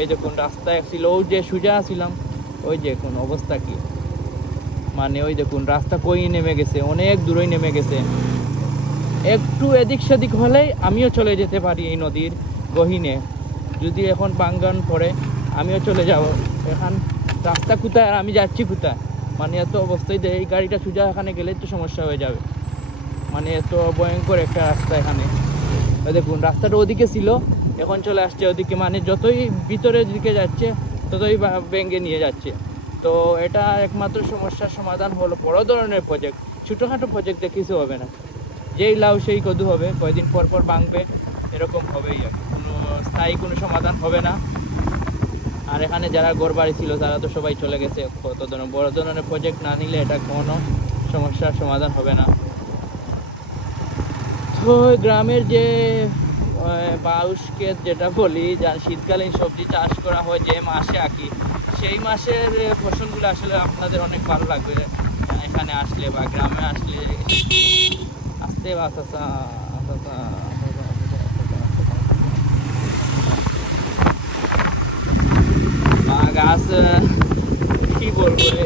এই দেখুন রাস্তায় ছিল, ওই যে সোজা ছিলাম, ওই যে এখন অবস্থা কি, মানে ওই দেখুন রাস্তা কই নেমে গেছে, অনেক দূরেই নেমে গেছে। একটু এদিক সেদিক হলেই আমিও চলে যেতে পারি এই নদীর গহীনে। যদি এখন বাঙ্গান পড়ে আমিও চলে যাব। এখন রাস্তা কোথায় আর আমি যাচ্ছি কোথায়, মানে এত অবস্থায় এই গাড়িটা সোজা এখানে গেলে তো সমস্যা হয়ে যাবে, মানে এত ভয়ঙ্কর একটা রাস্তা এখানে। দেখুন রাস্তাটা ওদিকে ছিল, এখন চলে আসছে ওদিকে, মানে যতই ভিতরের দিকে যাচ্ছে ততই ভেঙে নিয়ে যাচ্ছে। তো এটা একমাত্র সমস্যার সমাধান হলো বড় ধরনের প্রজেক্ট। ছোটোখাটো প্রজেক্টে কিছু হবে না, যেই লাউ সেই কদু হবে, কয়েকদিন পর পর ভাঙবে, এরকম হবেই আর কোনো স্থায়ী কোনো সমাধান হবে না। আর এখানে যারা ঘরবাড়ি ছিল তারা তো সবাই চলে গেছে। কত ধরনের বড় ধরনের প্রজেক্ট না নিলে এটা কোনো সমস্যার সমাধান হবে না। তো গ্রামের যে বাউশ ক্ষেত যেটা বলি, যা শীতকালীন সবজি চাষ করা হয় যে মাসে আর কি, সেই মাসের ফসলগুলো আসলে আপনাদের অনেক ভালো লাগবে এখানে আসলে বা গ্রামে আসলে। আসতে গাছ কি বলবো রে,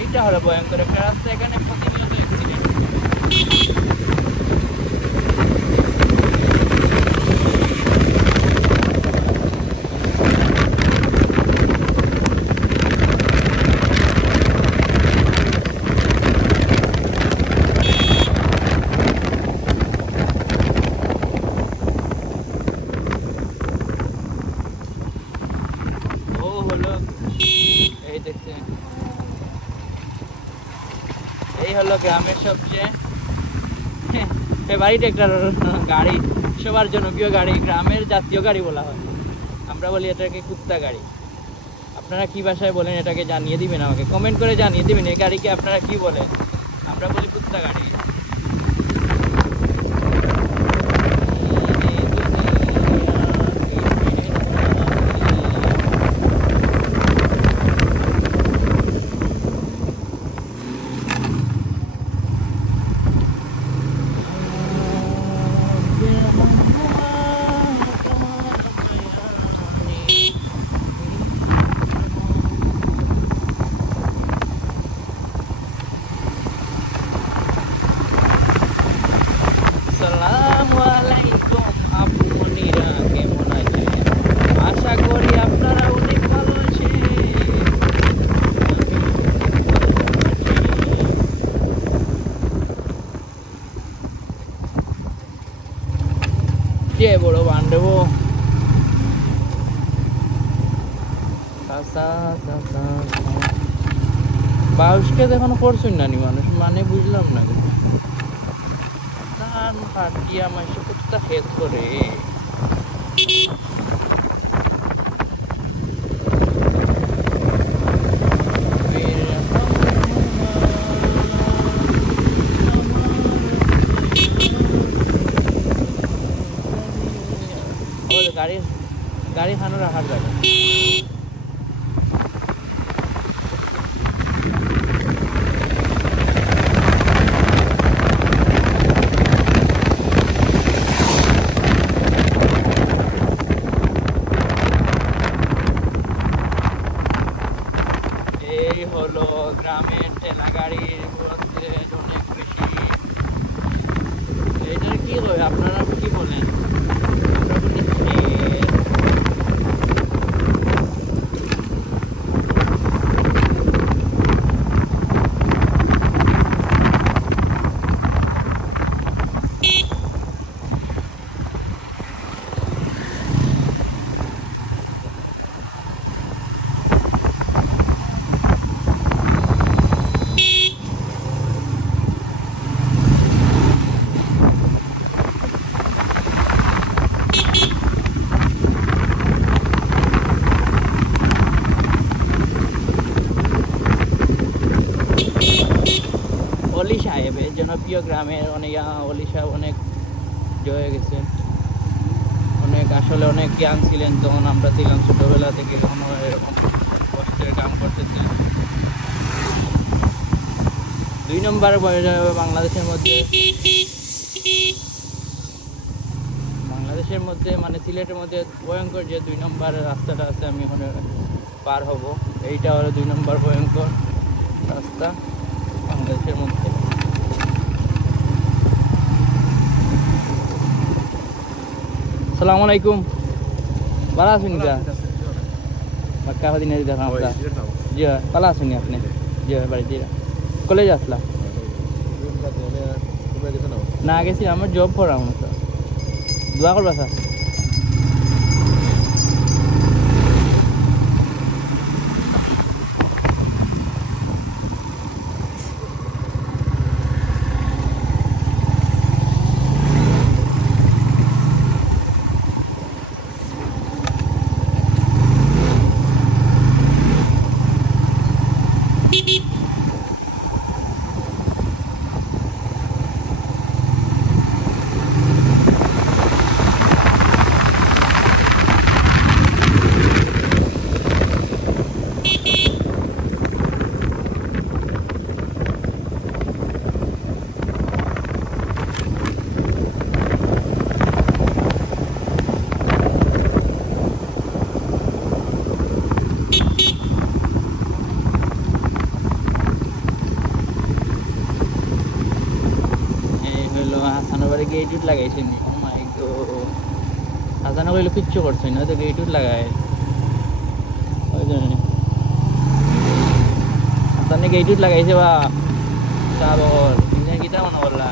এইটা হলো ভয়ঙ্কর একটা রাস্তা, এখানে প্রতিনিয়ত অ্যাক্সিডেন্ট। ও হলো এই দেখছেন, এই হলো গ্রামের সবচেয়ে ফেভারিট একটা গাড়ি, সবার জনপ্রিয় গাড়ি, গ্রামের জাতীয় গাড়ি বলা হয়। আমরা বলি এটাকে কুত্তা গাড়ি। আপনারা কি ভাষায় বলেন এটাকে জানিয়ে দিবেন, আমাকে কমেন্ট করে জানিয়ে দিবেন এই গাড়িকে আপনারা কি বলেন। আমরা বলি কুত্তা গাড়ি। আসসালামুয়ালাইকুম আপুনিরা, কেমন আছেন? আশা করি আপনারা অনেক ভালো আছেন। কে বড় বান্ধব বাউসকে এখনো করছেন না নি মানুষ, মানে বুঝলাম না। ধান কাটিয়া মাসে কুত্তা খেত করে গাড়ি গাড়ি খানো রাখার জায়গা। এই হলো গ্রামের ঠেলা গাড়ির মধ্যে অনেক বেশি। এটা কি হয় আপনারা কি বলেন? আমরা বলি খের। অলি সাহেব এই জনপ্রিয় গ্রামের অনেক অলি সাহেব অনেক হয়ে গেছে, অনেক আসলে অনেক জ্ঞান ছিলেন তখন আমরা ছিলাম ছোটবেলা থেকে, তখন এরকম কষ্টের কাম করতেছিলাম। 2 নম্বর বাংলাদেশের মধ্যে মানে সিলেটের মধ্যে ভয়ঙ্কর যে 2 নম্বরের রাস্তাটা আছে, আমি ওখানে পার হব। এইটা হলো 2 নম্বর ভয়ঙ্কর রাস্তা বাংলাদেশের মধ্যে। আসসালামু আলাইকুম, ভালো আছেন? দিনে দেখা আমরা জি ভালো আছেন আপনি? জি বাড়িতে কলেজ আসলাম না, গেছি আমার জব করাম, দোয়া করবা স্যার। গেট উট লাগাইছে নি, মাই গো হাসানো কইলো কিচ্ছু করছে না, তো গেট উট লাগায় ওই জন্য হাসানে গেট উট লাগাইছে বা সাবর কিনা কিটা মনে করলা।